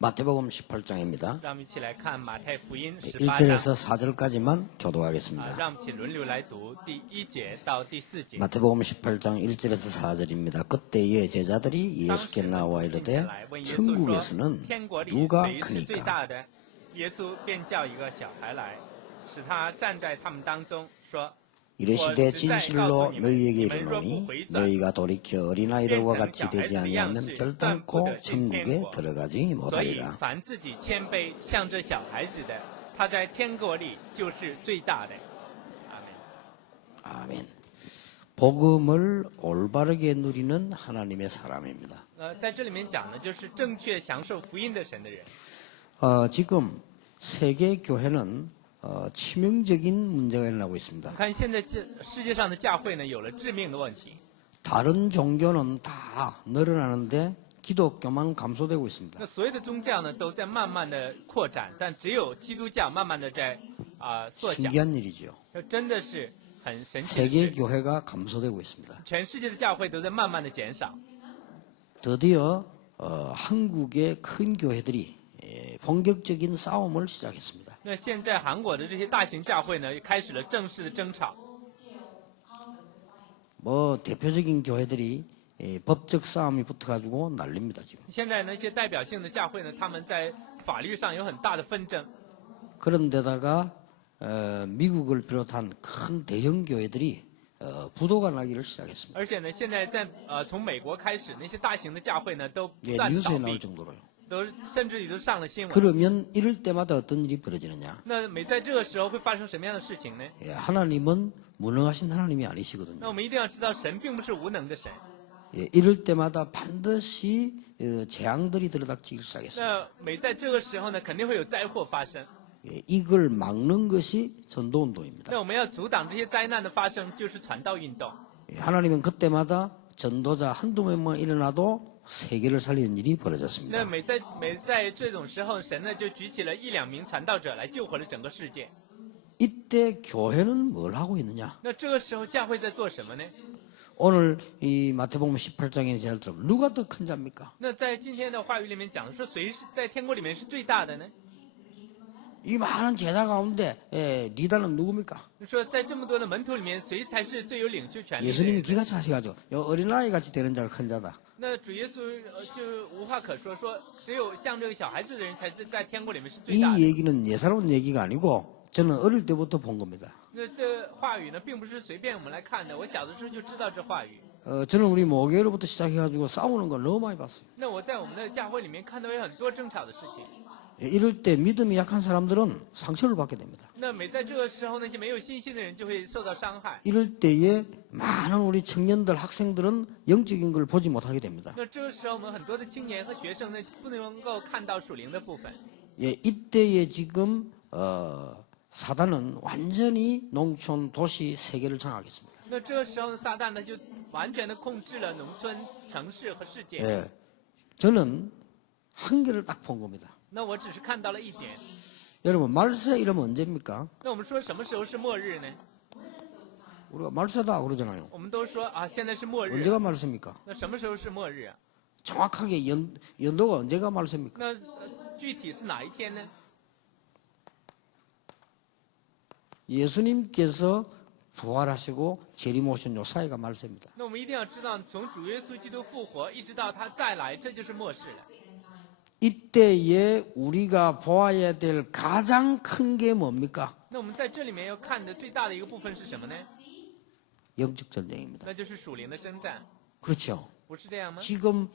마태복음 18장입니다. 让我们一起来看马太福音18 1절에서 章。 4절까지만 교도하겠습니다. 让我们一起轮流来读第1节到第4节。 마태복음 18장 1절에서 4절입니다. 그때의 제자들이 当 예수께 时呢， 나와 进前 이르되 来问耶稣说： 천국에서는 天国里 누가 谁是最 크니까? 大的？耶稣便叫一个小孩来，使他站在他们当中，说： 이르시되 진실로 너희에게 이르노니 너희가 돌이켜 어린아이들과 같이 되지 아니하면 결단코 천국에 들어가지 所以 못하리라. 凡自己谦卑，像这小孩子的，他在天国里就是最大的。阿门。 아멘. 복음을 올바르게 누리는 하나님의 사람입니다. 在这里面讲的就是正确享受福音的神的人。 지금 세계 교회는 치명적인 문제가 일어나고 있습니다. 看现在世界上的教会呢，有了致命的问题。 다른 종교는 다 늘어나는데 기독교만 감소되고 있습니다. 那所有的宗教呢，都在慢慢的扩展，但只有基督教慢慢的在缩小。 신기한 일이죠. 这真的是很神奇的 세계 事。 교회가 감소되고 있습니다. 全世界的教会都在慢慢的减少。 드디어 한국의 큰 교회들이 본격적인 싸움을 시작했습니다. 那现在韩国的这些大型教会呢，也开始了正式的争吵。 대표적인 교회들이 법적 싸움이 붙어가지고 난립니다 지금. 现在那些代表性的教会呢，他们在法律上有很大的纷争。 그런데다가 미국을 비롯한 큰 대형 교회들이 부도가 나기를 시작했습니다. 而且呢，现在从美国开始，那些大型的教会呢，都不 예, 断 뉴스에 倒 나올 闭， 정도로요. 甚至于都上了新闻。 그러면 이럴 때마다 어떤 일이 벌어지느냐? 那每在这个时候会发生什么样的事情呢？ 예, 하나님은 무능하신 하나님이 아니시거든요. 那我们一定要知道，神并不是无能的神。 예, 이럴 때마다 반드시 재앙들이 들어닥치기 시작했습니다. 那每在这个时候呢，肯定会有灾祸发生。 예, 이걸 막는 것이 전도운동입니다. 那我们要阻挡这些灾难的发生，就是传道运动。 예, 하나님은 그때마다 전도자 한두 명만 일어나도 세계를 살리는 일이 那 벌어졌습니다. 每在这种时候，神呢就举起了1、2名传道者来救活了整个世界。 이때 교회는 뭘 하고 있느냐? 那这个时候教会在做什么呢？ 오늘 이 마태복음 18장의 제를 들으면 누가 더 큰 자입니까? 那在今天的话语里面讲说，谁是在天国里面是最大的呢？ 이 많은 제자 가운데 리더는 누굽니까? 说在这么多的门徒里面，谁才是最有领袖权力的 예수님이 人？ 기가 차시가지고 어린아이 같이 되는 자가 큰 자다. 那主耶稣就无话可说，说只有像这个小孩子的人才是在天国里面是最大 이 的。 얘기는 예사로운 얘기가 아니고 저는 어릴 때부터 본 겁니다. 那这话语呢，并不是随便我们来看的。我小的时候就知道这话语。 저는 우리 모교로부터 시작해가지고 싸우는 걸 너무 많이 봤어요. 那我在我们的教会里面看到有很多争吵的事情。 이럴 때 믿음이 약한 사람들은 상처를 받게 됩니다. 那每在这个时候，那些没有信心的人就会受到伤害。 이럴 때에 많은 우리 청년들, 학생들은 영적인 걸 보지 못하게 됩니다. 那这个时候，我们很多的青年和学生呢，不能够看到属灵的部分。 예, 이때에 지금 사단은 완전히 농촌, 도시, 세계를 장악했습니다. 那这个时候呢，撒旦呢就完全的控制了农村、城市和世界。 예, 저는 한 개를 딱 본 겁니다. 那我只是看到了一点。 여러분 말세 이러면 언제입니까? 那我们说什么时候是末日呢？ 우리가 말세다 그러잖아요. 我们都说啊，现在是末日。 언제가 말세입니까? 那什么时候是末日啊？ 정확하게 연도가 언제가 말세입니까? 那具体是哪一天呢？ 예수님께서 부활하시고 재림오신 요 사이가 말세입니다. 那我们一定要知道，从主耶稣基督复活一直到他再来，这就是末世了。 이때에 우리가 보아야 될 가장 큰 게 뭡니까? 那我们在这里面要看的最大的一个部分是什么呢？ 영적 전쟁입니다. 那就是属灵的征战， 그렇죠. 不是这样吗？ 지금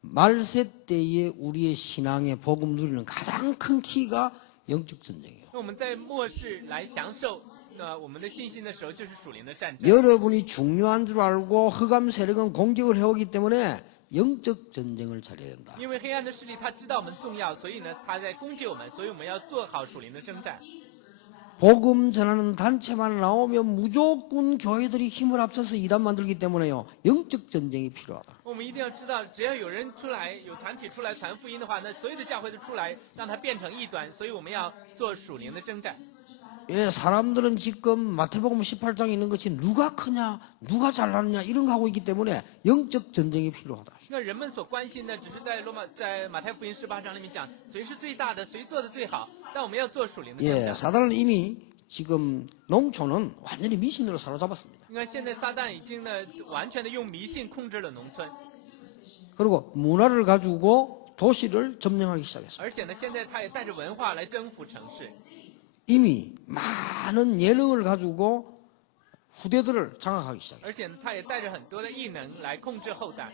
말세 때에 우리의 신앙의 복음 누리는 가장 큰 키가 영적 전쟁이에요. 那我们在末世来享受我们的信心的时候，就是属灵的战争。 여러분이 중요한 줄 알고 흑암 세력은 공격을 해오기 때문에 영적 전쟁을 잘해야 된다. 因为黑暗的势力他知道我们重要，所以呢，他在攻击我们，所以我们要做好属灵的征战。 복음 전하는 단체만 나오면 무조건 교회들이 힘을 합쳐서 이단 만들기 때문에요. 영적 전쟁이 필요하다. 我们一定要知道，只要有人出来，有团体出来传福音的话，那所有的教会都出来，让它变成异端。所以我们要做属灵的征战。 예, 사람들은 지금 마태복음 18장에 있는 것이 누가 크냐, 누가 잘나느냐 이런 거 하고 있기 때문에 영적 전쟁이 필요하다. 那人们所关心的只是在马太福音18章里面讲谁是最大的，谁做的最好。但我们要做属灵的征 예, 战。 사단은 이미 지금 농촌은 완전히 미신으로 사로잡았습니다. 你看现在撒旦已经呢完全的用迷信控制了农村， 그리고 문화를 가지고 도시를 점령하기 시작했습니다. 而且呢现在他也带着文化来征服城市。 이미 많은 예능을 가지고 후대들을 장악하기 시작했습니다. 而且呢他也带着很多的异能来控制后代。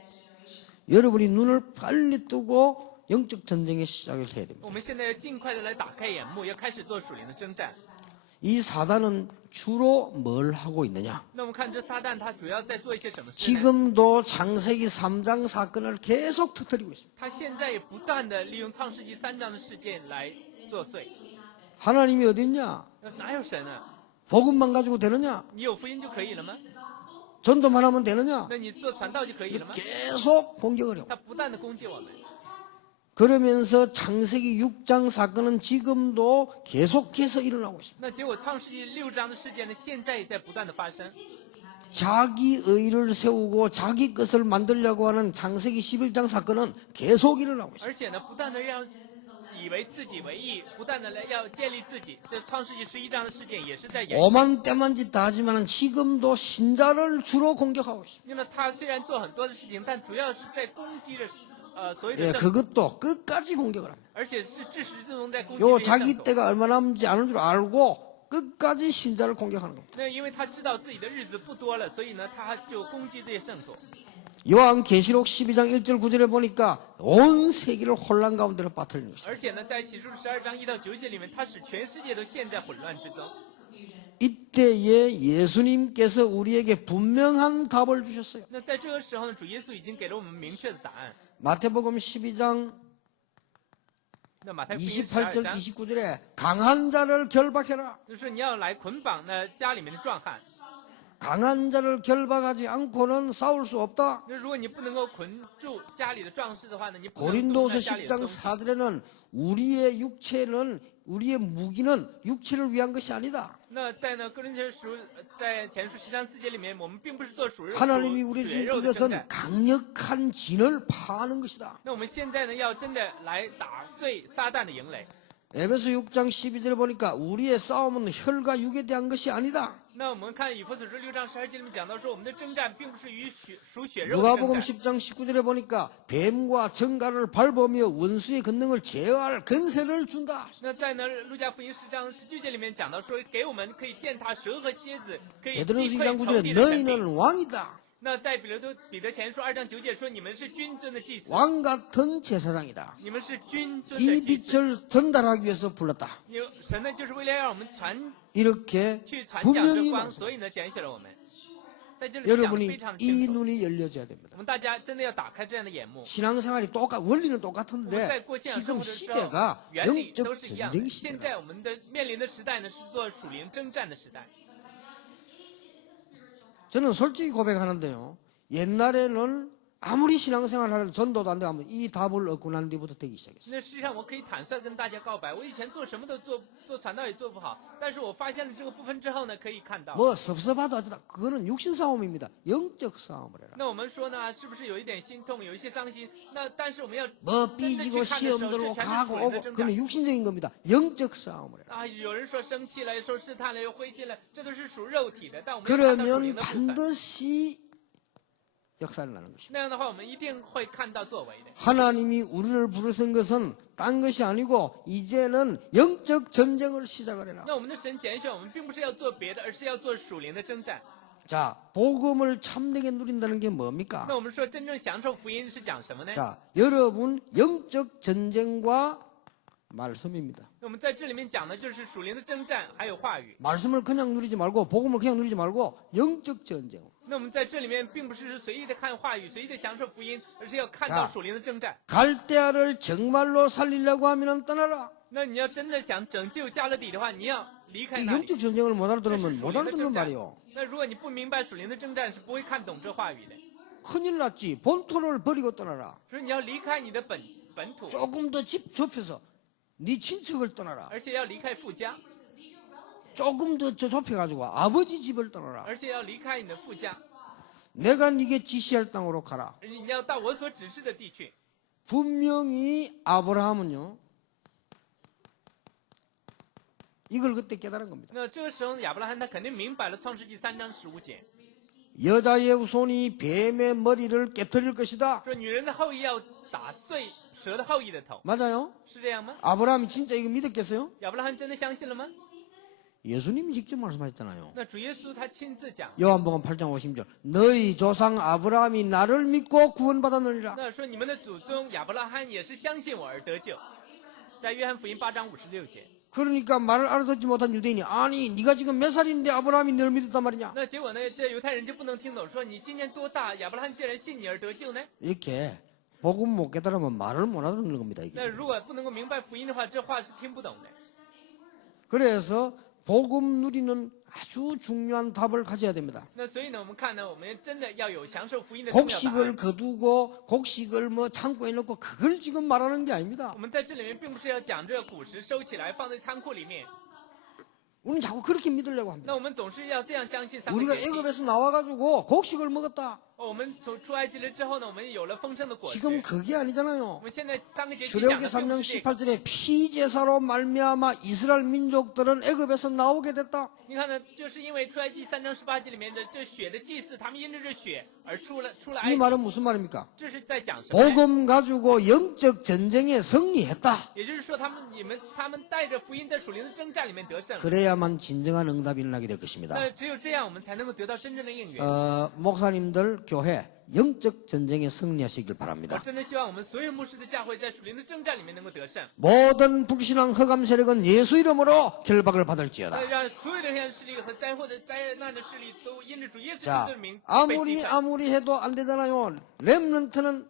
여러분이 눈을 빨리 뜨고 영적 전쟁의 시작을 해야 됩니다. 我们现在要尽快的来打开眼目，要开始做属灵的征战。 이 사단은 주로 뭘 하고 있느냐? 那我们看这撒旦他主要在做一些什么事呢？ 지금도 창세기 3장 사건을 계속 터뜨리고 있습니다. 他现在也不断的利用创世纪3章的事件来作祟。 하나님이 어디 있냐? 哪有神啊？ 복음만 가지고 되느냐? 你有福音就可以了吗？ 전도만 하면 되느냐? 那你做传道就可以了吗？ 계속 공격을 해요. 他不断的攻击我们。 그러면서 창세기 6장 사건은 지금도 계속해서 일어나고 있습니다. 那结果创世纪6章的事件呢，现在也在不断的发生。 자기 의를 세우고 자기 것을 만들려고 하는 창세기 11장 사건은 계속 일어나고 있습니다. 而且呢，不断的让以为自己为义，不断的来要建立自己。这创世纪11章的事件也是在演。 오만 때만 짓 다 하지만 지금도 신자를 주로 공격하고 있습니다. 那么他虽然做很多的事情，但主要是在攻击着所有的 예, 圣徒， 그것도 끝까지 공격을 합니다. 而且是至始至终在攻击 요 这些 자기 圣徒。 때가 얼마나 남지 않은 줄 알고 끝까지 신자를 공격하는 겁니다. 那因为他知道自己的日子不多了，所以呢，他就攻击这些圣徒。 요한계시록 12장 1절 9절에 보니까 온 세계를 혼란 가운데로 빠뜨리는 것입니다. 而且呢，在启示录12章1到9节里面，他使全世界都陷在混乱之中。 이때에 예수님께서 우리에게 분명한 답을 주셨어요. 那在这个时候呢，主耶稣已经给了我们明确的答案。 마태복음 12장 那马太福音 28절 12章 29절에 강한 자를 결박해라. 就是说你要来捆绑呢家里面的壮汉。 강한 자를 결박하지 않고는 싸울 수 없다. 那如果你不能够捆住家里的壮士的话呢，你不能动 고린도서 他家里的 10장 东西。 4절에는 우리의 육체는 우리의 무기는 육체를 위한 것이 아니다. 那在呢哥林前书在前书10章4节里面，我们并不是做属肉 하나님이 우리 血 준 肉的征 이것은 战。 강력한 진을 파하는 것이다. 那我们现在呢要真的来打碎撒旦的营垒。 에베소 6장 12절에 보니까 우리의 싸움은 혈과 육에 대한 것이 아니다. 那我们看以弗所书6章12节里面讲到说，我们的征战并不是与属血肉的征 누가복음 战。 10장 19절에 보니까 뱀과 정갈을 밟으며 원수의 권능을 제어할 권세를 준다. 那在呢路加福音10章19节里面讲到说，给我们可以践踏蛇和蝎子，可以击 베드로서 2장 溃仇 9절에 敌的权柄。 너희는 왕이다. 那在彼得前书2章9节说，你们是君尊的祭司， 왕 같은 제사장이다. 你们是君尊 이 的祭司。 빛을 전달하기 위해서 불렀다. 神呢，就是为了让我们이렇게 去传讲这 분명히 光， 말씀합니다. 所以呢拣选了我们。在这里面讲的 여러분이 非常的 이 清楚。 눈이 열려져야 됩니다. 我们大家真的要打开这样的眼目。 신앙생활이 원리는 我们在 똑같은데 过信仰生 지금 活的时候 시대가 ，原理都 영적 是一样的。 전쟁 现 시대다. 在我们的面临的时代呢，是做属灵征战的时代。 저는 솔직히 고백하는데요. 옛날에는 아무리 신앙생활을 하려도 전도도 안 되고 이 답을 얻고 난 뒤부터 되기 시작했어요. 那实际上我可以坦率跟大家告白，我以前做什么都做传道也做不好，但是我发现了这个部分之后呢，可以看到。 뭐 섭섭하다 하지다. 그거는 육신 싸움입니다. 영적 싸움을 해라. 那我们说呢，是不是有一点心痛，有一些伤心？那但是我们要 뭐 真的 삐지고 去看的时 시험 候，这 들고 全是 가고 属灵的 오고 征 그건 战。 육신적인 겁니다. 영적 싸움을 해라. 啊，有人说生气了，又说试探了，又灰心了，这都是属肉体的。但我们要看到属灵 그러면 的部分。 반드시 역사를 나는 것입니다. 那样的话，我们一定会看到作为的。 하나님이 우리를 부르신 것은 딴 것이 아니고 이제는 영적 전쟁을 시작을 해라. 那我们的神拣选我们，并不是要做别的，而是要做属灵的征战。 자, 복음을 참되게 누린다는 게 뭡니까? 那我们说，真正享受福音是讲什么呢？ 자, 여러분 영적 전쟁과 말씀입니다. 那我们在这里面讲的就是属灵的征战，还有话语。 말씀을 그냥 누리지 말고 복음을 그냥 누리지 말고 영적 전쟁. 那我们在这里面并不是随意的看话语，随意的享受福音，而是要看到属灵的征战。 갈대아를 정말로 살리려고 하면 떠나라. 那你要真的想拯救加勒底的话，你要离开 이 那里。 영적 전쟁을 못 这是 알아들으면 属 못 灵的 알아듣는 征战 말이요. 。那如果你不明白属灵的征战，是不会看懂这话语的。 큰일 났지. 본토를 버리고 떠나라. 就是你要离开你的本土， 조금 더 집 좁혀서 네 친척을 떠나라. 而且要离开父家。 조금 더 좁혀가지고 아버지 집을 떠나라. 而且要离开你的父家， 내가 네게 지시할 땅으로 가라. 你要到我所指示的地去。 분명히 아브라함은요, 이걸 그때 깨달은 겁니다. 那这个时候亚伯拉罕他肯定明白了创世纪3章15节， 여자의 후손이 뱀의 머리를 깨뜨릴 것이다. 说女人的后裔要打碎蛇的后裔的头， 맞아요? 是这样吗？ 아브라함이 진짜 이거 믿었겠어요? 亚伯拉罕真的相信了吗？ 예수님이 직접 말씀하셨잖아요. 那主耶稣他亲自讲， 요한복음 8장 50절. 너희 조상 아브라함이 나를 믿고 구원받았느니라. 那说你们的祖宗亚伯拉罕也是相信我而得救，在约翰福音8章56节。 그러니까 말을 알아듣지 못한 유대인이 아니 네가 지금 몇 살인데 아브라함이 너를 믿었단 말이냐. 那结果呢，这犹太人就不能听懂，说你今年多大？亚伯拉罕竟然信你而得救呢？ 이렇게 복음 못 깨달으면 말을 못 알아듣는 겁니다. 那 이게. 如果不能够明白福音的话，这话是听不懂的。 그래서 복음 누리는 아주 중요한 답을 가져야 됩니다. 那所以呢，我们看呢，我们真的要有享受福音的重要答 곡식을 案。 거두고 곡식을 뭐 창고에 넣고 그걸 지금 말하는 게 아닙니다. 我们在这里面并不是要讲这古时收起来放在仓库里面， 우리는 자꾸 그렇게 믿으려고 합니다. 那我们总是要这样相信三位 우리가 节气。 애굽에서 나와가지고 곡식을 먹었다. 我们从出埃及了之后呢，我们有了丰盛的果实。 지금 그게 我 아니잖아요. 们现在三个节气讲 출애굽기 的并不 3장 是这个。 18절에 피제사로 말미암아 이스라엘 민족들은 애굽에서 나오게 됐다. 你看呢，就是因为出埃及3章18节里面的这血的祭祀，他们因着这血而出了埃 이 及。 말은 무슨 말입니까? 这是在讲什么呢？ 복음 가지고 영적 전쟁에 승리했다. 也就是说，他们带着福音在属灵的征战里面得胜。 그래야만 진정한 응답이 일어나게 될 것입니다. 那只有这样，我们才能够得到真正的应允。 목사님들 교회 영적 전쟁에 승리하시길 我 바랍니다. 真的希望我们所有牧师的教会在属灵的征战里面能够得胜。 모든 불신앙 허감 세력은 예수 이름으로 결박을 받을지어다. 那让所有的黑暗势力和灾祸的灾难的势力都因着主耶稣基督 자, 的名被击散。 아무리 해도 안 되잖아요. 렘넌트는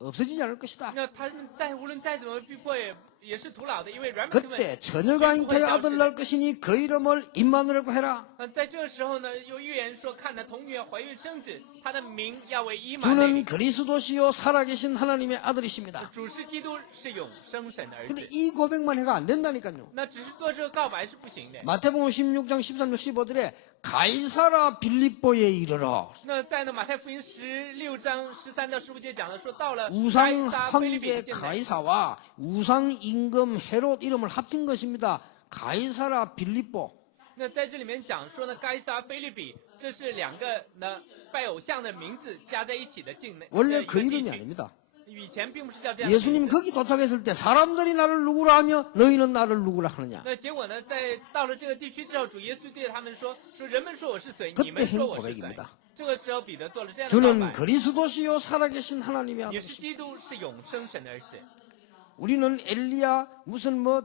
없어지지 않을 것이다. 那他们无论再怎么逼迫，也是徒劳的，因为软本们 그때 처녀가 잉태의 아들 날 的。 것이니 그 이름을 임마누엘고 해라. 在这个时候呢，有预言说，看到童女要怀孕生子，他的名要为以马内 주는 利。 그리스도시요 살아계신 하나님의 아들이십니다. 主是基督，是永生神的儿 근데 子。 이 고백만 해가 안 된다니까요. 那只是做这个告白是不行的。 마태복음 16장 13절 15절에 가이사라 빌립보에 이르러 那在马太福音16章13到15节讲的说，到了 우상 该撒菲利比 황제 见来， 가이사와 우상 임금 헤롯 이름을 합친 것입니다. 가이사라 빌립보. 那在这里面讲说呢，该撒菲利比，这是两个呢拜偶像的名字加在一起的境内。 원래 这 그 一个地 이름이 区 아닙니다. 以前并不是叫这样的名 예수님 字。 거기 도착했을 때 사람들이 나를 누구라 하며 너희는 나를 누구라 하느냐. 那结果呢，在到了这个地区之后，主耶稣对他们说人们说我是谁， 그때 你们说我是 한 谁 고백입니다 。这个时候彼得做了这样的告 주는 白， 그리스도시요 살아계신 하나님의 也是 아들이시. 基督，是永生神的儿子。 우리는 엘리야 무슨 뭐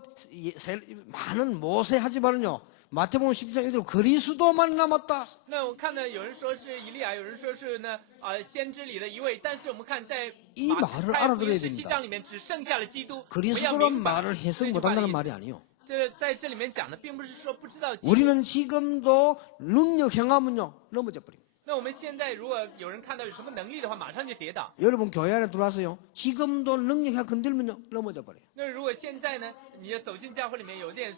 많은 모세 하지만은요. 마태복음 12장 1대로 그리스도만 남았다. 那我看呢，有人说是以利亚，有人说是呢先知里的一位，但是我们看在 이 马 말을 太福音 알아들어야 17 됩니다. 章里面只剩下了基督。我们要 그리스도란 明白 말을 这 해석 句话的 못한다는 意 말이 思。 아니요. 这在这里面讲的，并不是说不知道基督。 우리는 지금도 능력 행하면요 넘어져 버립니다. 那我们现在如果有人看到有什么能力的话，马上就跌倒。 여러분 교회 안에 들어와서요. 지금도 능력이 건들면요 넘어져 버려요. 那如果现在呢，你要走进教会里面，有点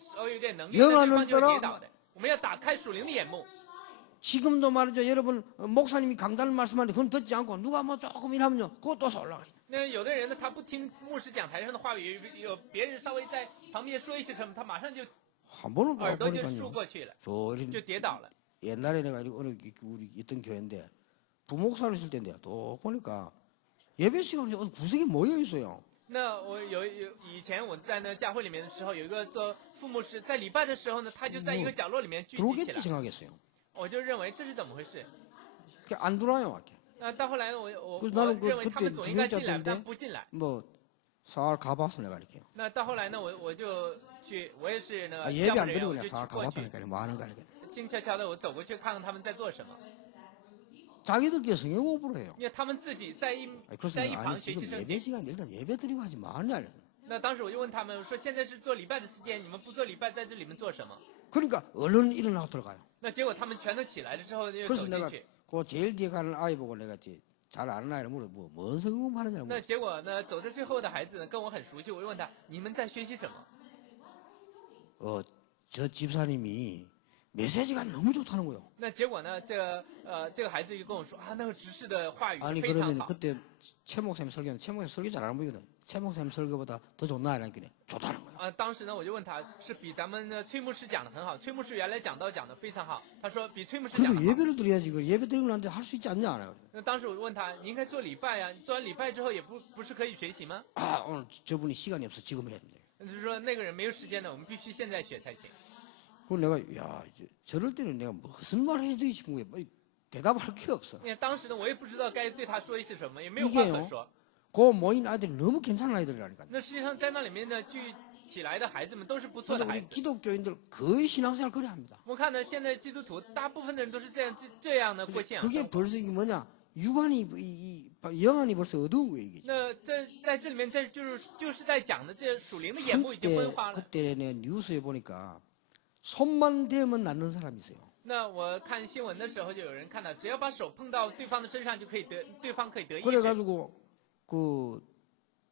能力， 영안을 那对方就会 따라 跌倒的。我们要打开属灵的眼目。 지금도 말이죠. 여러분 목사님이 강단을 말씀하는데 그건 듣지 않고 누가 뭐 조금 이러면요 그거 또 올라가요. 那有的人呢，他不听牧师讲台上的话语，有别人稍微在旁边说一些什么，他马上就 한 번은 耳朵就竖 보니까요. 过去了， 저 就跌倒了。 옛날에 내가 어느 우리 있던 교회인데 부목사로 있을 때인데요. 또 보니까 예배 시간에 어디 구석에 모여 있어요. 那我以前我在那教会里面的时候，有一个做副牧师，在礼拜的时候呢，他就在一个角落里面聚集 들어오겠지 起来， 생각했어요. 我就认为这是怎么回事。 그게 안 들어와요. 이렇게. 那到后来呢，我 그래서 나는 认为他们 그때 总应该进来， 기회자들인데 但不进来。 뭐 사활 가봤어 내가 이렇게. 那到后来呢，我就去，我也是那个 예배 教会 안 的人， 드리고 我 그냥 就去 사활 过去， 가봤다니까 뭐 하는 거 아니까. 静悄悄的我走过去看看他们在做什么， 자기들끼리 성경 공부를 해요. 因为他们自己在一 그래서 在一 아니 旁学习 지금 圣 예배 经。 시간 일단 예배 드리고 하지 마냐. 那当时我就问他们说，现在是做礼拜的时间，你们不做礼拜，在这里面做什么？ 그러니까 얼른 일어나고 들어가요. 那结果他们全都起来了之后又 그래서 走 내가 进去。 그 제일 뒤에 가는 아이 보고 내가 잘 아는 아이를 물어 뭔 성경 공부하느냐고. 那结果呢，走在最后的孩子呢，跟我很熟悉，我就问他，你们在学习什么？ 저 집사님이 메시지가 너무 좋다는 거예요. 那结果呢，这个孩子就跟我说啊，那个执事的话语 아니 非常 그러면 好。 그때 최 목사님 설교는 최 목사님 설교 잘안 보이거든. 최 목사님 설교보다 더 좋나 이러니까 좋다는 거예요. 当时呢，我就问他是比咱们的崔牧师讲的很好，崔牧师原来讲道讲的非常好。他说比崔牧师讲 그래도 的好。 예배를 드려야지. 그 예배 드리고 난데 할 수 있지 않냐? 안 해요. 那当时我问他，你应该做礼拜呀、做完礼拜之后也不是可以学习吗？ 아 오늘 저분이 시간이 없어 지금 해야 된대. 就是说那个人没有时间的，我们必须现在学才行。 그걸 내가 야 저럴 때는 내가 무슨 말 해야 되지 뭐 대답할 게 없어. 因为当时呢，我也不知道该对他说一些什么，也没有话可说。 그 모인 아이들이 너무 괜찮은 아이들이라니까. 那实际上在那里面呢，聚起来的孩子们都是不错 근데 的孩 우리 子。 기독교인들 거의 신앙생활 그래 합니다. 我们看呢，现在基督徒大部分的人都是这样的过信仰生 그게 活。 벌써 이게 뭐냐? 육안이 영안이 벌써 어두운 거예요 이게. 那在这里面，就是在讲的这属灵的眼目已经昏花了。 그때 내가 뉴스에 보니까 손만 대면 낫는 사람이 있어요. 那我看新闻的时候，就有人看到，只要把手碰到对方的身上，就可以对方可以得医治。 그래가지고 그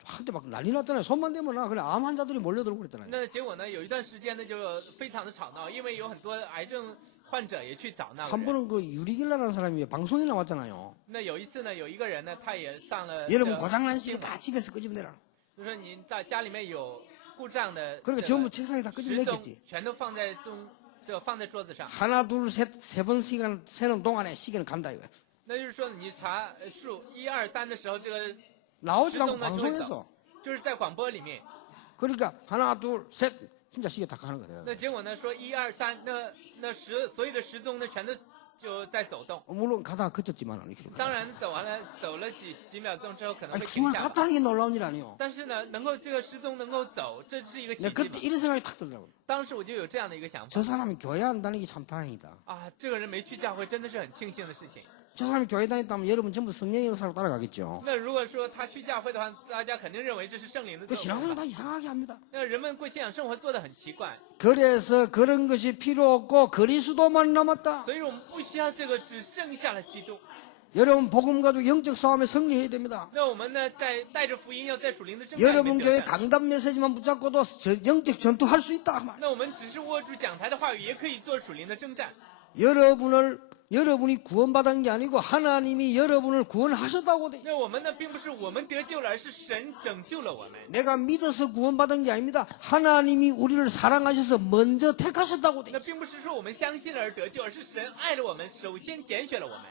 한때 막 난리 났잖아요. 손만 대면 나. 그래 암 환자들이 몰려들고 그랬잖아요. 那结果呢，有一段时间呢，就非常的吵闹，因为有很多癌症患者也去找那个 한 人。 번은 그 유리길라라는 사람이 방송에 나왔잖아요. 那有一次呢，有一个人呢，他也上了 여러분 고장난 시계 다 집에서 끄집어 내라. 就说您在家里面有故障的， 그러니까 전부 책상에 다 끄집어 时钟 냈겠지. 全都放在放在桌子上。 하나 둘 셋 세 번 시간 세는 동안에 시계는 간다 이거야. 那就是说，你查数1、2、3的时候，这个 나오지도 않고 时钟呢就会走， 방송에서. 就是在广播里面。 그러니까 하나 둘 셋 진짜 시계 다 가는 거야. 那结果呢，说1、2、3，那所有的时钟呢，全都就在走动。 물론 가다가 그쳤지만 이렇게. 当然走了几秒钟之后可能 아니 会停 힘을 下来， 갖다는 게 놀라운 일 아니에요. 但是呢，能够这个时钟能够走，这是一个奇 내가 迹 그때 嘛。 이런 생각이 탁 들더라고요. 当时我就有这样的一个想法 저 사람이 교회 안 다니기 참 다행이다. 啊，这个人没去教会，真的是很庆幸的事情。 저 사람이 교회 다녔다면 여러분 전부 성령의 역사로 따라가겠죠. 那如果说他去教会的话，大家肯定认为这是圣灵的 그 作 신앙생활 用。 다 이상하게 합니다. 那人们过信仰生活做得很奇怪， 그래서 그런 것이 필요 없고 그리스도만 남았다. 所以我们不需要这个，只剩下了基督。 여러분 복음 가지고 영적 싸움에 승리해야 됩니다. 那我们呢，在带着福音，要在属灵的征战里 여러분 面 교회 得胜。 강단 메시지만 붙잡고도 영적 전투할 수 있다. 그 말. 那我们只是握住讲台的话语，也可以做属灵的征战。 여러분이 구원받은 게 아니고 하나님이 여러분을 구원하셨다고 돼. 那我们呢，并不是我们得救了，而是神拯救了我们。 내가 믿어서 구원받은 게 아닙니다. 하나님이 우리를 사랑하셔서 먼저 택하셨다고 돼. 那并不是说我们相信了而得救，而是神爱了我们，首先拣选了我们。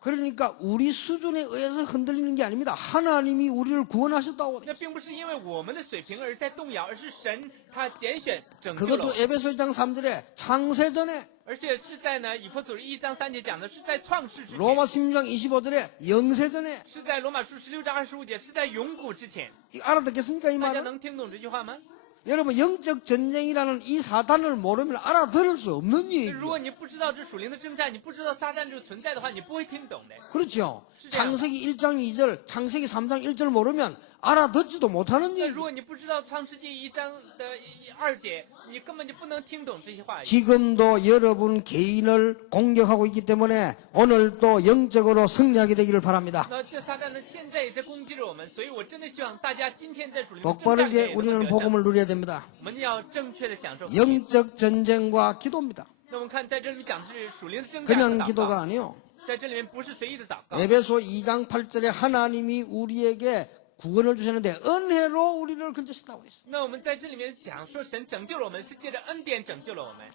그러니까 우리 수준에 의해서 흔들리는 게 아닙니다. 하나님이 우리를 구원하셨다고 돼. 那并不是因为我们的水平而在动摇，而是神他拣选拯救了我 그것도 们。 에베소 1장 3절에 창세전에 而且是在呢，以弗所1章3节讲的是在创世之前， 로마 16장 25절에 영세전에 是在罗马书16章25节，是在永古之前。 알아듣겠습니까 이 大家 말은? 能听懂这句话吗？ 여러분 영적 전쟁이라는 이 사단을 모르면 알아들을 수 없는 如 얘기예요. 果你不知道这属灵的征战，你不知道撒旦这个存在的话，你不会听懂的。 그렇죠. 진짜. 창세기 1장 2절, 창세기 3장 1절 모르면 알아듣지도 못하는 那 얘기. 如果你不知道创世纪1章的2节，你根本就不能听懂这些话语。 지금도 여러분 개인을 공격하고 있기 때문에 오늘도 영적으로 승리하게 되기를 바랍니다. 那这撒旦呢，现在也在攻击着我们，所以我真的希望大家今天在属灵的征战里 똑바르게 面也能 우리는 得胜。 복음을 누려야 됩니다. 我们要正确的享受福音。 영적 전쟁과 기도입니다. 那我们看在这里面讲的是属灵的征战和 그냥 祷 기도가 告， 아니요. 在这里面不是随意的祷告。 에베소 2장 8절에 하나님이 우리에게 구원을 주셨는데 은혜로 우리를 건졌다고 했어요. 那我们在这里面讲说神拯救了我们，是借着恩典拯救了我们。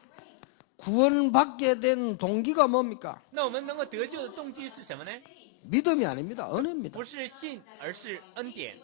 구원받게 된 동기가 뭡니까? 那我们能够得救的动机是什么呢？ 믿음이 아닙니다. 은혜입니다. 不是信，而是恩典。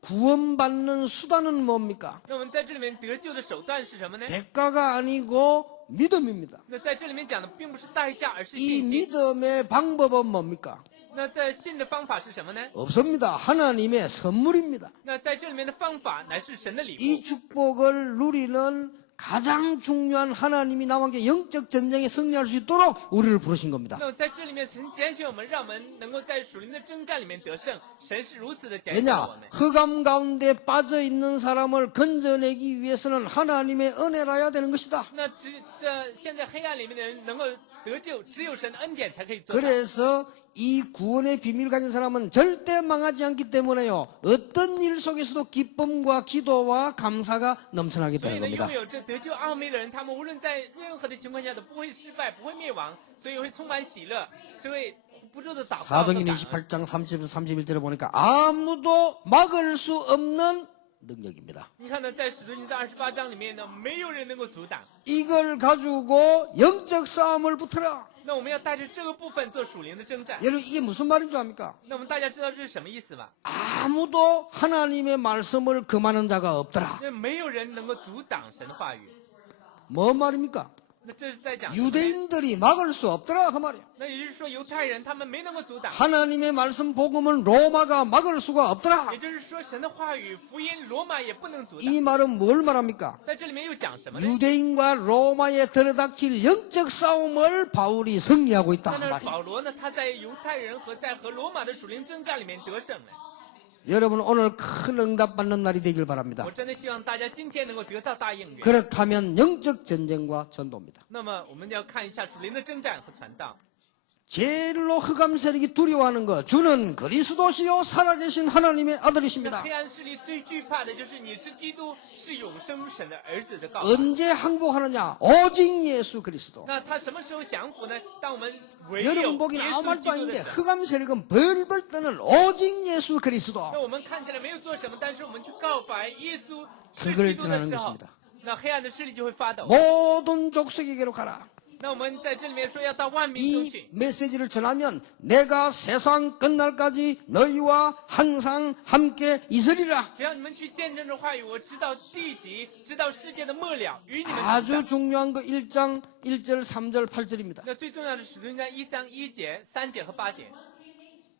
구원받는 수단은 뭡니까? 那我们在这里面得救的手段是什么呢？ 대가가 아니고 믿음입니다. 那在这里面讲的并不是代价，而是 이 信心。 믿음의 방법은 뭡니까? 那在信的方法是什么呢？ 없습니다. 하나님의 선물입니다. 那在这里面的方法乃是神的礼 이 物。 축복을 누리는 가장 중요한 하나님이 나와 함께 영적 전쟁에 승리할 수 있도록 우리를 부르신 겁니다. 那么在这里面，神拣选我们，让我们能够在属灵的征战里面得胜。神是如此的拣选了 왜냐? 我们。 흑암 가운데 빠져 있는 사람을 건져내기 위해서는 하나님의 은혜라야 되는 것이다. 那这现在黑暗里面的人能够得救只有神的恩典才可以做到。 그래서 이 구원의 비밀을 가진 사람은 절대 망하지 않기 때문에요. 어떤 일 속에서도 기쁨과 기도와 감사가 넘쳐나기 所以 때문에 呢，拥 겁니다. 有这得救奥秘的人，他们无论在任何的情况下都不会失败，不会灭亡，所以会充满喜乐，只会不住的祷告和 사도행전 感恩。 28장 30에서 31절에 보니까 아무도 막을 수 없는 능력입니다. 你看呢，在使徒行传28章里面呢，没有人能够阻挡。 이걸 가지고 영적 싸움을 붙어라. 那我们要带着这个部分做属灵的征战。 여러분 이게 무슨 말인 줄 압니까? 那我们大家知道这是什么意思吗？ 아무도 하나님의 말씀을 금하는 자가 없더라. 因为没有人能够阻挡神的话语。 뭔 말입니까? 那这是在讲什么呢 유대인들이 막을 수 없더라 그 말이야. 那也就是说，犹太人他们没能够阻挡。 하나님의 말씀 복음은 로마가 막을 수가 없더라. 也就是说，神的话语、福音，罗马也不能阻挡。 이 말은 뭘 말합니까? 在这里面又讲什么呢？ 유대인과 로마에 들어닥칠 영적 싸움을 바울이 승리하고 있다 但 그 是 말이야. 保罗呢，他在犹太人和罗马的属灵征战里面得胜了。 여러분 오늘 큰 응답받는 날이 되길 바랍니다. 我真的希望大家今天能够得到大应允。 그렇다면 영적 전쟁과 전도입니다. 那么我们要看一下属灵的征战和传道。 제일로 흑암 세력이 두려워하는 것, 주는 그리스도시요 살아계신 하나님의 那 아들이십니다. 黑暗势力最惧怕的就是你是基督，是永生神的儿子的告白。 언제 항복하느냐? 오직 예수 그리스도. 那他什么时候降服呢？当我们唯有 여러분 耶 보기엔 아무 稣 말도 基督的 아닌데 时候。 흑암 세력은 벌벌 떠는 오직 예수 그리스도. 那我们看起来没有做什么，但是我们去告白耶稣是 그걸 基督的 전하는 时候 것입니다. ，那黑暗的势力就会发抖。 모든 족속에게로 가라. 那我们在这里面说要到万民中 이 去。 메시지를 전하면 내가 세상 끝날까지 너희와 항상 함께 있으리라. 只要你们去见证这话语，我知道地极，知道世界的末了，与你们同 아주 在。 중요한 거 1장 1절 3절 8절입니다. 那最重要的是使徒行传1章1节、3节和8节。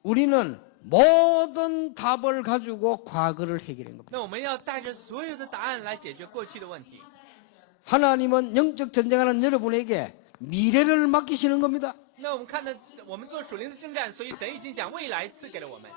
우리는 모든 답을 가지고 과거를 해결한 겁니다. 那我们要带着所有的答案来解决过去的问题。 하나님은 영적 전쟁하는 여러분에게 미래를 맡기시는 겁니다. 那我们看到，我们做属灵的征战，所以神已经将未来赐给了我们。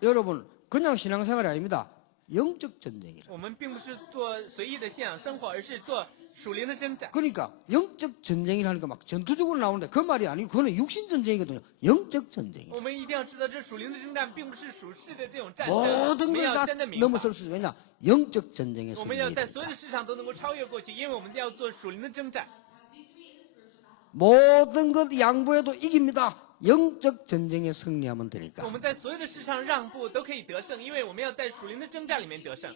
여러분 그냥 신앙생활이 아닙니다. 영적 전쟁이라. 我们并不是做随意的信仰生活，而是做属灵的征战。 그러니까 영적 전쟁이라니까 막 전투적으로 나오는데 그 말이 아니고 그거는 육신 전쟁이거든요. 영적 전쟁이에요. 我们一定要知道，这属灵的征战并不是属世的这种战争， 모든 我们 걸 要 다 真的明白。 넘어설 수 있어요. 왜냐? 영적 전쟁의 我们要 승리입니다. 在所有的市场都能够超越过去，因为我们要做属灵的征战。 모든 것 양보해도 이깁니다. 영적 전쟁에 승리하면 되니까. 我们在所有的市场让步都可以得胜，因为我们要在属灵的征战里面得胜。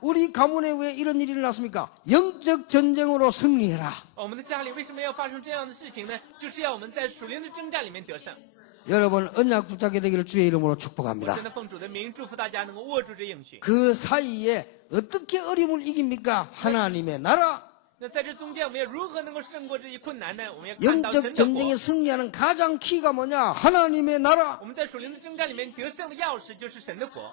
우리 가문에 왜 이런 일이 일어났습니까? 영적 전쟁으로 승리해라. 我们的家里为什么要发生这样的事情呢？就是要我们在属灵的征战里面得胜。 여러분 언약 붙잡게 되기를 주의 이름으로 我 축복합니다. 真的奉主的名祝福大家能够握住这应许。 그 사이에 어떻게 어려움을 이깁니까? 하나님의 나라. 那在这中间，我们要如何能够胜过这些困难呢？我们要看到神 영적 的 전쟁에 国。 승리하는 가장 키가 뭐냐? 하나님의 나라. 我们在属灵的征战里面得胜的钥匙就是神的国。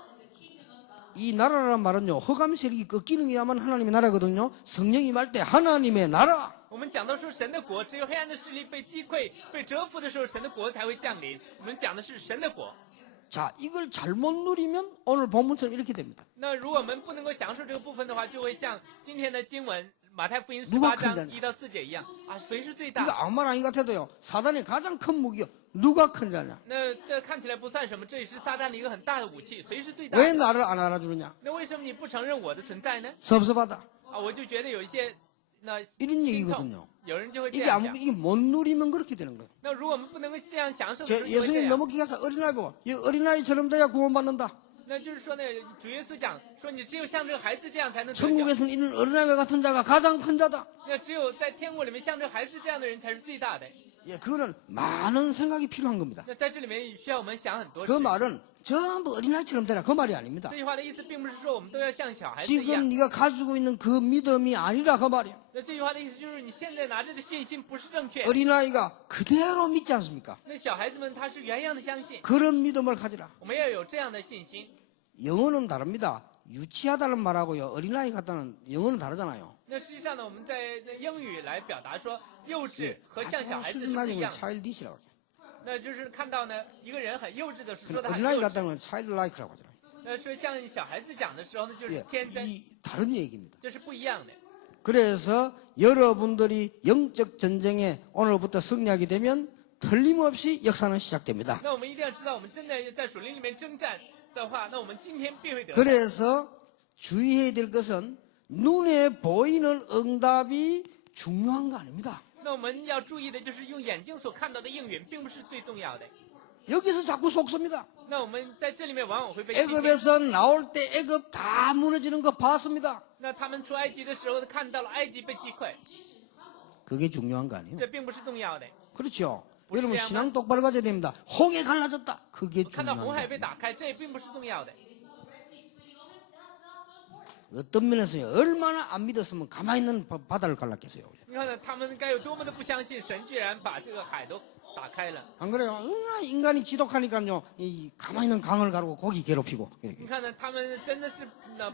이 나라란 말은요. 허감 세력이 꺾이는 게야만 하나님의 나라거든요. 성령이 말 때 하나님의 나라. 我们讲到说神的国，只有黑暗的势力被击溃、被折服的时候，神的国才会降临。我们讲的是神的国。 자, 이걸 잘못 누리면 오늘 본문처럼 이렇게 됩니다. 那如果我们不能够享受这个部分的话，就会像今天的经文马太福音 누가 18章 큰 자냐? 1到4节一样啊，谁是最 이거 大？ 아무 말 아닌 것 같아도요. 사단의 가장 큰 무기요. 누가 큰 자냐? 那这看起来不算什么，这也是撒旦的一个很大的武器。谁是最大 왜 的？ 나를 안 알아주느냐? 那为什么你不承认我的存在呢？ 섭섭하다. 啊，我就觉得有一些那 이런 心 얘기거든요. 痛，有人就会这 이게 样 아무 讲。 이게 못 누리면 그렇게 되는 거예요. 那如果我们不能够这样享受的时 제 候，就会这 예수님 样。 너무 기가서 어린아이 보고 이 어린아이처럼 돼야 구원받는다. 那就是说呢，主耶稣讲说，你只有像这个孩子这样才能得救。 천국에서는 이런 어린아이 같은 자가 가장 큰 자다. 那只有在天国里面，像这个孩子这样的人才是最大的。 예, 그거는 많은 생각이 필요한 겁니다. 那在这里面需要我们想很多 그 事。 말은 전부 어린아이처럼 되라 그 말이 아닙니다. 这句话的意思并不是说我们都要像小孩子一样 지금 。 네가 가지고 있는 그 믿음이 아니라 그 말이야. 那这句话的意思就是你现在拿着的信心不是正确。 어린아이가 그대로 믿지 않습니까? 那小孩子们他是原样的相信， 그런 믿음을 가지라. 我们要有这样的信心。 영어는 다릅니다. 유치하다는 말하고요. 어린아이 같다는 영어는 다르잖아요. 那实际上呢，我们在那英语来表达说幼稚 예, 和像小孩子是 수준 不一 낮은 건 样的。 childish라고 하죠. 那就是看到呢，一个人很幼稚的时候说 근데 他很 어린아이 幼稚。 같다는 건 childlike라고 하잖아요. 说像小孩子讲的时候呢，就是 예, 天真， 이 다른 얘기입니다. 这是不一样的。 그래서 여러분들이 영적 전쟁에 오늘부터 승리하게 되면 틀림없이 역사는 시작됩니다. 那我们一定要知道，我们真的在属灵里面征战的话，那我们今天必会得胜。 그래서 주의해야 될 것은 눈에 보이는 응답이 중요한 거 아닙니다. 那我们要注意的就是用眼睛所看到的应允，并不是最重要的。 여기서 자꾸 속습니다. 那我们在这里面往往会被欺骗。 애굽에서 나올 때 애굽 다 무너지는 거 봤습니다. 那他们出埃及的时候看到了埃及被击溃， 그게 중요한 거 아니에요? 这并不是重要的。 그렇죠. 무슨 여러분 소리야, 신앙 똑바로 가져야 됩니다. 홍해 갈라졌다. 그게 看到 중요한 红 거 海被 아니에요? 打开，这也并不是重要的。 어떤 면에서요. 얼마나 안 믿었으면 가만히 있는 바다를 갈랐겠어요. 你看呢，他们该有多么的不相信，神居然把这个海都打开了。 안 그래요? 인간이 지독하니까요. 이 가만히 있는 강을 가르고 고기 괴롭히고. 你看呢，他们真的是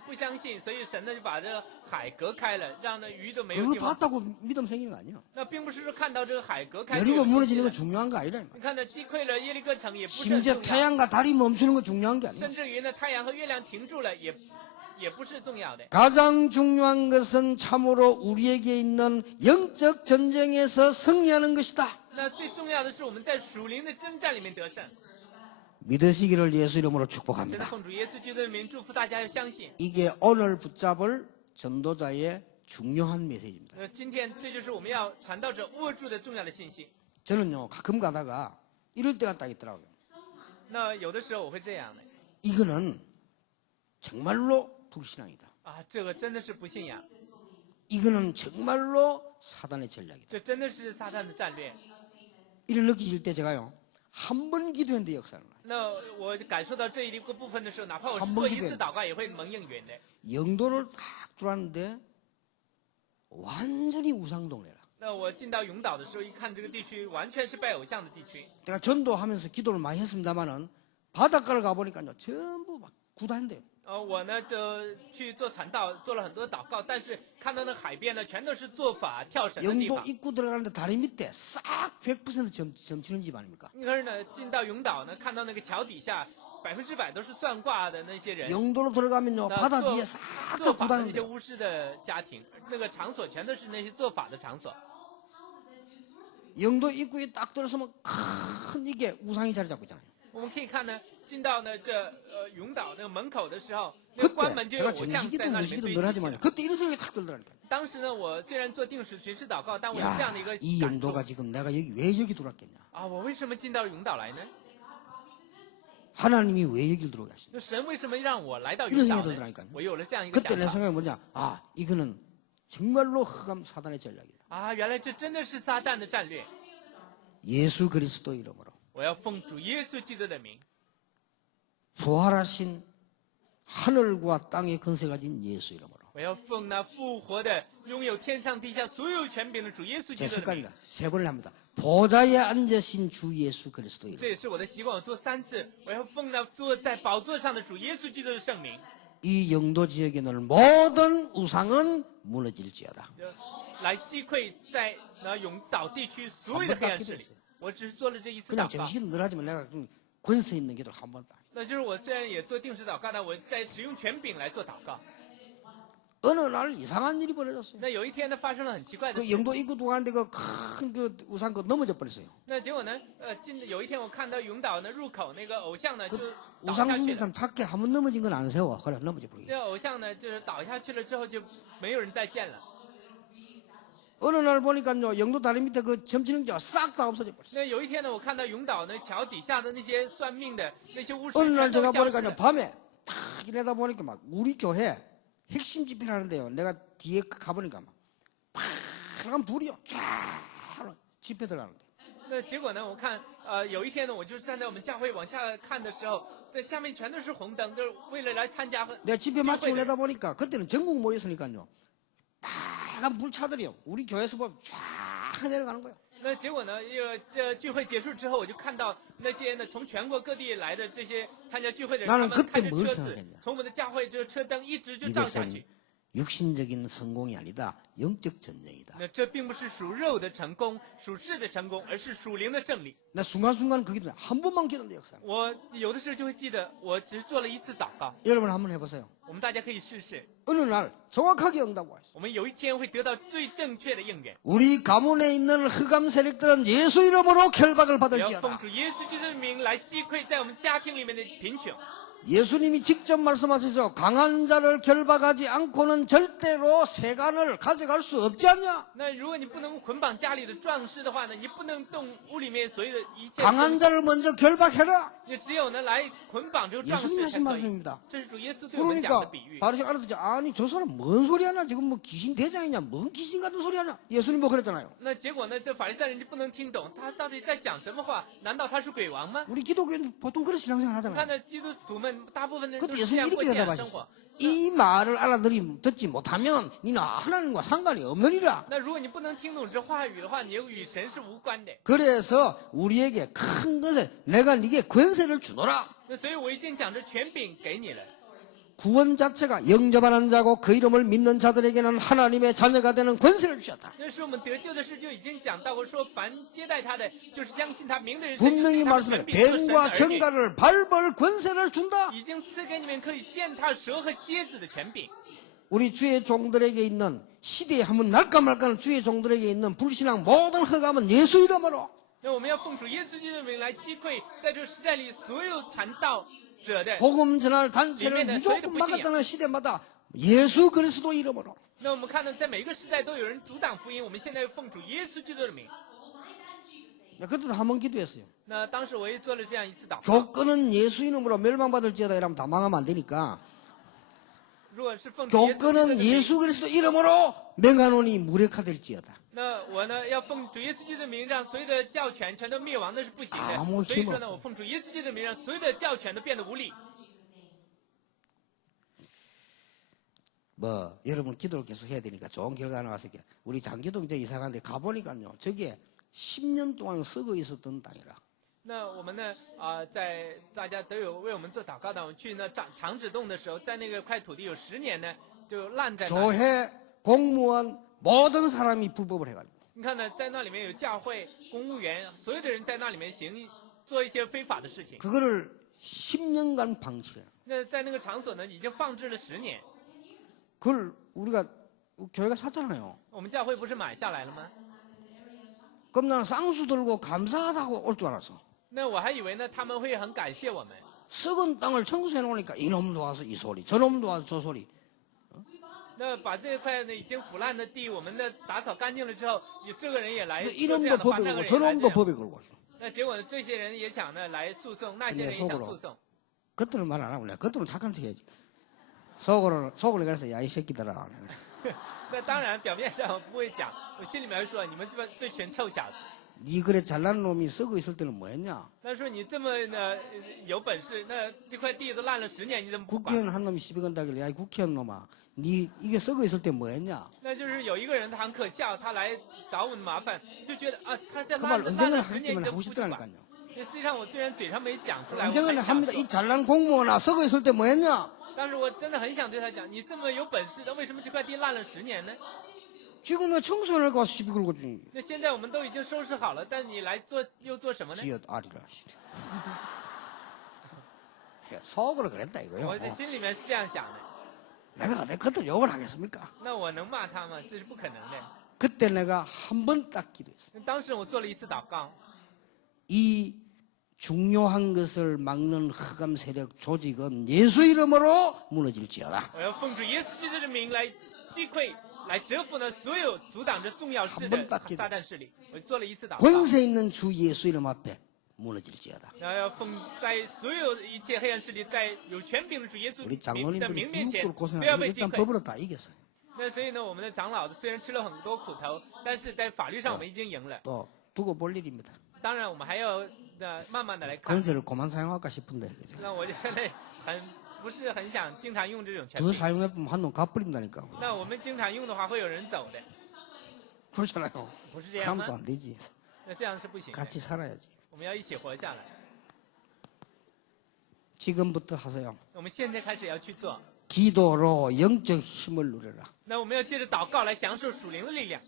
不相信，所以神呢就把这个海隔开了，让那鱼都没有 그거 地方。 봤다고 믿음 생기는 거 아니에요? 那并不是说看到这个海隔开就 여리고 有信 무너지는 心 거 了。 중요한 거 아니라. 你看呢，击溃了耶利哥城也不是很 심지어 重要， 태양과 달이 멈추는 거 중요한 게 아니에요. 甚至于呢，太阳和月亮停住了也不是重要的。 가장 중요한 것은 참으로 우리에게 있는 영적 전쟁에서 승리하는 것이다. 那最重要的是我们在属灵的征战里面得胜。 믿으시기를 예수 이름으로 真的 축복합니다. 奉主耶稣基督的名祝福大家，要相信。 이게 오늘 붙잡을 전도자의 중요한 메시지입니다. 今天这就是我们要传道者握住的重要的信息。 저는요 가끔 가다가 이럴 때가 딱 있더라고요. 那有的时候我会这样的 이거는 정말로 불신앙이다. 啊，这个真的是不信仰， 이거는 정말로 사단의 전략이다. 这真的是撒旦的战略。 이를 느끼실 때 제가요 한 번 기도했는데 역사를 나요. 那我感受到这一个部分的时候，哪怕我是 한 做 번 一次 기도했는데 祷告，也会蒙应允的。 영도를 딱 들어왔는데 완전히 우상동네라. 那我进到永岛的时候，一看这个地区完全是拜偶像的地区。 내가 전도하면서 기도를 많이 했습니다만은 바닷가를 가보니까요 전부 막 구단돼요. 我呢就去做传道，做了很多祷告，但是看到那海边呢，全都是做法跳绳的地 영도 方。 입구 들어가는데 다리 밑에 싹 100% 점치는 집 아닙니까? 可是呢，进到永岛呢，看到那个桥底下100%都是算卦的那些人， 영도로 들어가면요 那 바다 做 뒤에 싹 做 다 法的那些 구단돼요. 巫师的家庭，那个场所全都是那些做法的场所。 영도 입구에 딱 들어서면 큰 이게 우상이 자리 잡고 있잖아요. 我们可以看呢，进到呢这永岛那个门口的时候，那个关 그때 门就有 제가 偶像 정식기도 在那里面 무식기도 堆 늘 积起 하지만 来。 그때 이런 생각이 탁 들더라니까. 当时呢，我虽然做定时巡视祷告，但我有这样的一个 이 感触 영도가 지금 내가 왜 여기 들어왔겠냐? 啊，我为什么进到永岛来呢？ 하나님이 왜 여기를 들어오게 하시냐? 那神为什么让我来到 이런 永岛 생각이 呢 들더라니까요. ？我有了这样一个 그때 想 내 法 생각이 뭐냐? 아, 이거는 정말로 흑암 사단의 전략이다. 啊，原来这真的是撒旦的战略。 예수 그리스도 이름으로 我要奉主耶稣基督的名， 부활하신 하늘과 땅의 권세 가진 예수 이름으로. 我要奉那复活的、拥有天上地下所有权柄的主耶稣 제 基督的名。 습관이라 세 번을 합니다. 보좌에 앉으신 주 예수 그리스도 이름. 这也是我的习惯，我做3次。我要奉那坐在宝座上的主耶稣基督的圣名， 이 영도 지역에 있는 모든 우상은 무너질지어다. 来击溃在那永岛地区所有的黑暗势力。我只是做了这一次 그냥 祷告， 정식은 늘 하지만 내가 좀 권세 있는 기도를 한 번도 안 해요. 那就是我虽然也做定时祷告，但我在使用权柄来做祷告。 어느 날 이상한 일이 벌어졌어요. 那有一天呢，发生了很奇怪的 그 事。 영도 입구 들어가는데 그 큰 그 우상 그 넘어져 버렸어요. 那结果呢，有一天我看到永岛呢入口那个偶像呢就 그 倒 우상 下去了。 중립감 작게 한 번 넘어진 건 안 세워. 그래 넘어져 버리겠어. 这个偶像呢就是倒下去了之后就没有人再见了。 어느 날 보니까요 영도 다리 밑에 그 점치는 게 싹 다 없어져 버렸어요. 那有一天呢，我看到永岛那桥底下的那些算命的那些巫师 어느 全 날 都 제가 消失 보니까요 了。 밤에 탁 이러다 보니까 막 우리 교회 핵심 집회를 하는데요. 내가 뒤에 가보니까 막 파란 불이요 쫙 집회 들어가는데 那结果呢，我看有一天呢，我就站在我们教会往下看的时候，在下面全都是红灯，就是为了来参加 내가 집회 聚 마치고 会的人。 내다 보니까 그때는 전국 모였으니까요. 빨간 불차들이요. 우리 교회에서 보면 쫙 내려가는 거예요. 那结果呢，这聚会结束之后，我就看到那些呢从全国各地来的这些参加聚会的人， 나는 他们开着 그때 뭘 车子 생각했냐 从我们的教会这个车灯一直就照下 이것은 去。 육신적인 성공이 아니다. 영적 전쟁이다. 那这并不是属肉的成功，属世的成功，而是属灵的胜利。내 순간순간 그게 한 번만 기도한다 역사. 我有的时候就会记得，我只做了一次祷告。 여러분 한번 해보세요. 我们大家可以试试， 어느 날 정확하게 응답 와요. 我们有一天会得到最正确的应允。 우리 가문에 있는 흑암 세력들은 예수 이름으로 결박을 我要奉 받을지어다. 主耶稣基督的名来击溃在我们家庭里面的贫穷。 예수님이 직접 말씀하시죠. 강한 자를 결박하지 않고는 절대로 세간을 가져갈 수 없지 않냐. 那如果你不能捆绑家里的壮士的话呢，你不能动屋里面所有的一切的 강한 东西， 자를 먼저 결박해라. 你只有呢来捆绑这个壮 예수님 士才 하신 可以。 말씀입니다. 这是主耶稣对我们讲的 그러니까 比喻。 바리새가 알아듣지. 아니 저 사람 뭔 소리 하냐. 지금 뭐 귀신 대장이냐. 뭔 귀신 같은 소리 하냐. 예수님 뭐 그랬잖아요. 那结果呢，这法利赛人就不能听懂他到底在讲什么话？难道他是鬼王吗？ 우리 기독교는 보통 그런 신앙생활 看 하잖아요. 呢，基督徒们大部分的人都 그것도 是这 예수님 样过 이렇게 信仰生活 대답하셨어. 。 이 말을 듣지 못하면 니는 하나님과 상관이 없느니라. 那如果你不能听懂这话语的话，你又与神是无关的。 그래서 우리에게 큰 것을 내가 네게 권세를 주노라. 那所以我已经讲这权柄给你了。 구원 자체가 영접하는 자고 그 이름을 믿는 자들에게는 하나님의 자녀가 되는 권세를 주셨다. 那是我们得救的事就已经讲到过，说凡接待他的，就是相信他名的人， 분명히 他们权 말씀해 柄做神的 뱀과 儿女， 정갈을 밟을 권세를 준다. 已经赐给你们可以践踏蛇和蝎子的权柄。 우리 주의 종들에게 있는 시대에 한번 날까 말까는 주의 종들에게 있는 불신앙 모든 흑암은 예수 이름으로 那我们要奉主耶稣基督的名来击溃在这个时代里所有传道者的。 복음 전할 단체를 무조건 막았다는 시대마다 예수 그리스도 이름으로. 那我们看到在每一个时代都有人阻挡福音，我们现在奉主耶稣基督的名。 그때도 한번 기도했어요. 那当时我也做了这样一次祷告。 교권은 예수 이름으로 멸망받을지어다 이러면 다 망하면 안 되니까 如果是奉主耶稣基督的 교권은 名， 예수 그리스도 이름으로 명하노니 무력화될지어다. 那我呢要奉主耶稣基督的名，让所有的教权全都灭亡，那是不行的。 아무 所以说 힘 呢，我奉主耶稣基督的名，让所有的教权都变得无力。 뭐 여러분 기도를 계속 해야 되니까 좋은 결과 나왔으니까 우리 장기동 저 이사 가는데 가보니까요 저게 10년 동안 썩어 있었던 땅이라. 那我们呢在大家都有为我们做祷告的，我们去那长指洞的时候，在那个块土地有10年呢，就烂在那里。 교회 공무원 모든 사람이 불법을 해가지고 你看呢，在那里面有教会、公务员，所有的人在那里面做一些非法的事情。 그거를 10년간 방치해. 那在那个场所呢，已经放置了10年。 그걸 우리가 교회가 샀잖아요. 我们教会不是买下来了吗？ 그럼 나는 쌍수 들고 감사하다고 올 줄 알았어. 那我还以为呢，他们会很感谢我们。 썩은 땅을 청소해 놓으니까 이놈도 와서 이 소리, 저놈도 와서 저 소리. 那把这块呢已经腐烂的地，我们的打扫干净了之后，有这个人也来说这 이놈도 样的话， 법에 那个 걸고 人也来这 저놈도 样。 법에 걸고. 那结果呢，这些人也想呢来诉讼，那些人也想诉讼。 그것들은 말 안 하고 내가 그것들은 착한 척 해야지. 속으로 그래서 야 이 새끼들아. 那当然，表面上我不会讲，我心里面会说你们这群臭小子。 네 그래 잘난 놈이 썩어 있을 때는 뭐했냐? 那说你这么呢有本事，那这块地都烂了10年，你怎么不管？ 국회의원 한 놈이 시비 건다길래 야 이 국회의원 놈아 네 이게 썩어 있을 때 뭐했냐? 那就是有一个人他很可笑，他来找我们麻烦，就觉得啊，他这 그 烂 말 了언젠가는 10年， 하겠지만 你怎么 하고 不去管？ 싶더라니까요. 那实际上我虽然嘴上没讲出来，我 언젠가는 很想 합니다. 说 이 잘난 공무원아 썩어 있을 때 뭐했냐? 但是我真的很想对他讲，你这么有本事，那为什么这块地烂了10年呢？ 지금은 청소년을 가서 시비 걸고 주니 那现在我们都已经收拾好了，但你来又做什么呢？ 지읒 아리라. 속으로 그랬다 이거요. 我这心里面是这样想的。 내가 내 그들 욕을 하겠습니까? 那我能骂他吗？这是不可能的。 그때 내가 한 번 딱 기도했어. 当时我做了一次祷告， 이 중요한 것을 막는 흑암 세력 조직은 예수 이름으로 무너질지어다. 我要奉主耶稣基督的名来击溃、来折服呢所有阻挡着重要事的撒旦势力。我做了一次祷告， 권세 있는 주 예수 이름 앞에 무너질지어다. 然后要奉在所有一切黑暗势力，在有权柄的主耶稣 우리 的 장로님들이 名面前 죽도록 不要 고생하는데 被击 일단 溃。 법으로 다 이겼어요. 那所以呢，我们的长老虽然吃了很多苦头，但是在法律上我们已经赢了。 또 두고 볼 일입니다. 当然，我们还要慢慢的来看。 권세를 그만 사용할까 싶은데 그죠? 那我就现在不是很想经常用这种权 더 柄。 사용해보면 한놈 갚버린다니까. 那我们经常用的话，会有人走的， 그렇잖아요. 不是这样 그러면 또 吗？ 안 되지. 那这样是不行的。 같이 살아야지. 我们要一起活下来。 지금부터 하세요. 我们现在开始要去做。 기도로 영적 힘을 누려라. 那我们要借着祷告来享受属灵的力量。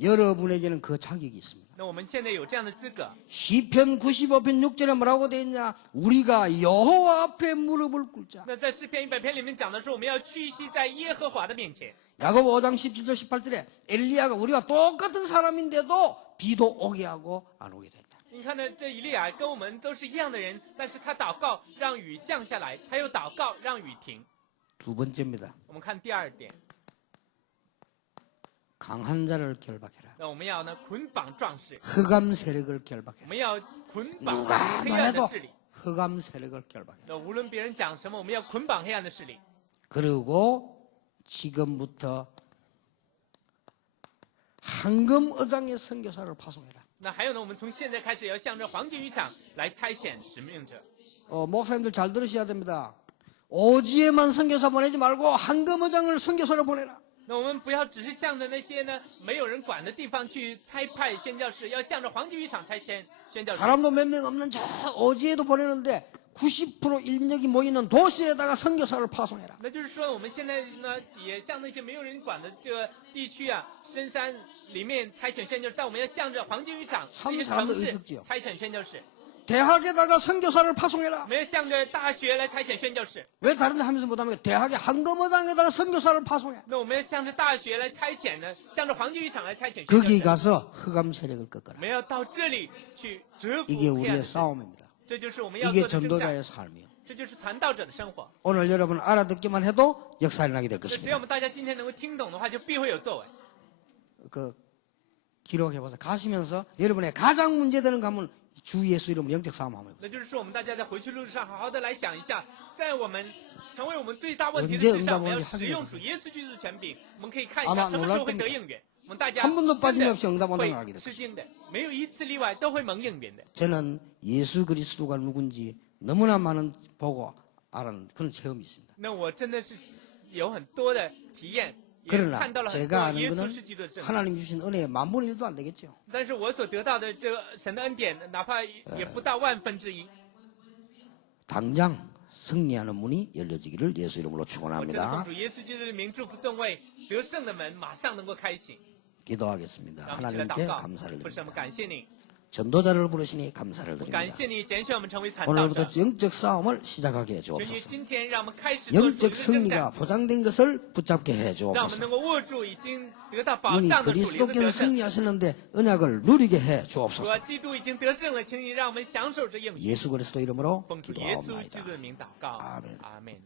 여러분에게는 그 자격이 있습니다. 那我们现在有这样的资格。 시편 95편 6절에 뭐라고 되어 있냐? 우리가 여호와 앞에 무릎을 꿇자. 那在诗篇100篇里面讲的是，我们要屈膝在耶和华的面前。 야고보 5장 17절 18절에 엘리야가 우리와 똑같은 사람인데도 비도 오게 하고 안 오게 됐다. 你看呢，这以利亚跟我们都是一样的人，但是他祷告让雨降下来，他又祷告让雨停。 두 번째입니다. 我们看第二点， 강한 자를 결박해라. 那我们要呢捆绑壮士， 흑암 세력을 我 결박해라. 们要捆绑 누가 黑暗的 말해도 势力。 흑암 세력을 결박해라. 那无论别人讲什么，我们要捆绑黑暗的势力。 그리고 지금부터 황금의장의 선교사를 파송해라. 那还有呢，我们从现在开始要向着黄金渔场来差遣使命者。 목사님들 잘 들으셔야 됩니다. 오지에만 선교사 보내지 말고 황금의장을 선교사를 보내라. 那我们不要只是向着那些呢没有人管的地方去差派宣教士，要向着黄金渔场差遣宣教士。 사람도 몇 명 없는 저 오지에도 보내는데 90% 인력이 모이는 도시에다가 선교사를 파송해라. 那就是说，我们现在呢，也向那些没有人管的这个地区啊，深山里面差遣宣教士，但我们要向着黄金渔场那些城市差遣宣教士。 대학에다가 선교사를 파송해라. 我们要向着大学来差遣宣教士。 왜 다른 데 하면서 못하면 대학의 황금의장에다가 선교사를 파송해. 那我们要向着大学来差遣呢，向着黄金渔场来差遣宣教 거기 士。 가서 흑암 세력을 我 꺾어라. 们要到这里去折服 이게 黑暗 우리의 的势力， 싸움입니다. 这就是我们要 이게 做的征战， 전도자의 삶이요. 这就是传道者的生活。 오늘 여러분 알아듣기만 해도 역사 일어나게 될 那只要 것입니다. 我们大家今天能够听懂的话，就必会有作为。 그 기록해보세요. 가시면서 여러분의 가장 문제되는 가문 주 예수 이름으로 영적 싸움 한번 那 해보세요. 就是说，我们大家在回去路上好好的来想一下，在我们成为我们最大问题的 언제 事上， 응답 我们要 오는지 使用 확인해 主耶稣基督的权柄，我们可以看一 아마 下什么时候会 놀랄 得 겁니다. 应允。我们大家 한 번도 真 빠짐없이 的 응답 오는 걸 会 알게 됐어요. 吃惊的，没有一次例外都会蒙应允的。 저는 예수 그리스도가 누군지 너무나 많은 보고 알은 그런 체험이 있습니다. 那我真的是有很多的体验，也 그러나 看到了很 제가 多 아는 耶稣 거는 是基督的证明。 하나님 주신 은혜의 만분의 1도 안 되겠죠. 但是我所得到的这个神的恩典，哪怕也不到1/1000。 당장 승리하는 문이 열려지기를 예수 이름으로 我真的奉 축원합니다. 主耶稣基督的名祝福众位，得胜的门马上能够开启。 기도하겠습니다. 让我们一起来 하나님께 祷告， 감사를 父神，我们 드립니다. 感谢你， 전도자를 부르시니 감사를 感 드립니다. 谢你拣选我们成为传道 오늘부터 者。 영적 싸움을 시작하게 求你 해주옵소서. 今天让我们开始做属灵 영적 的征 승리가 战， 보장된 것을 붙잡게 让我们 해주옵소서. 能够握住已经得到保 이미 障的属灵的 그리스도께서 得胜。 승리하셨는데 언약을 누리게 主 해주옵소서. 啊，基督已经得胜了，请你让我们享受这应许。 예수 그리스도 이름으로 奉主耶稣基 기도하옵나이다. 督的名祷告， 아멘. 阿门。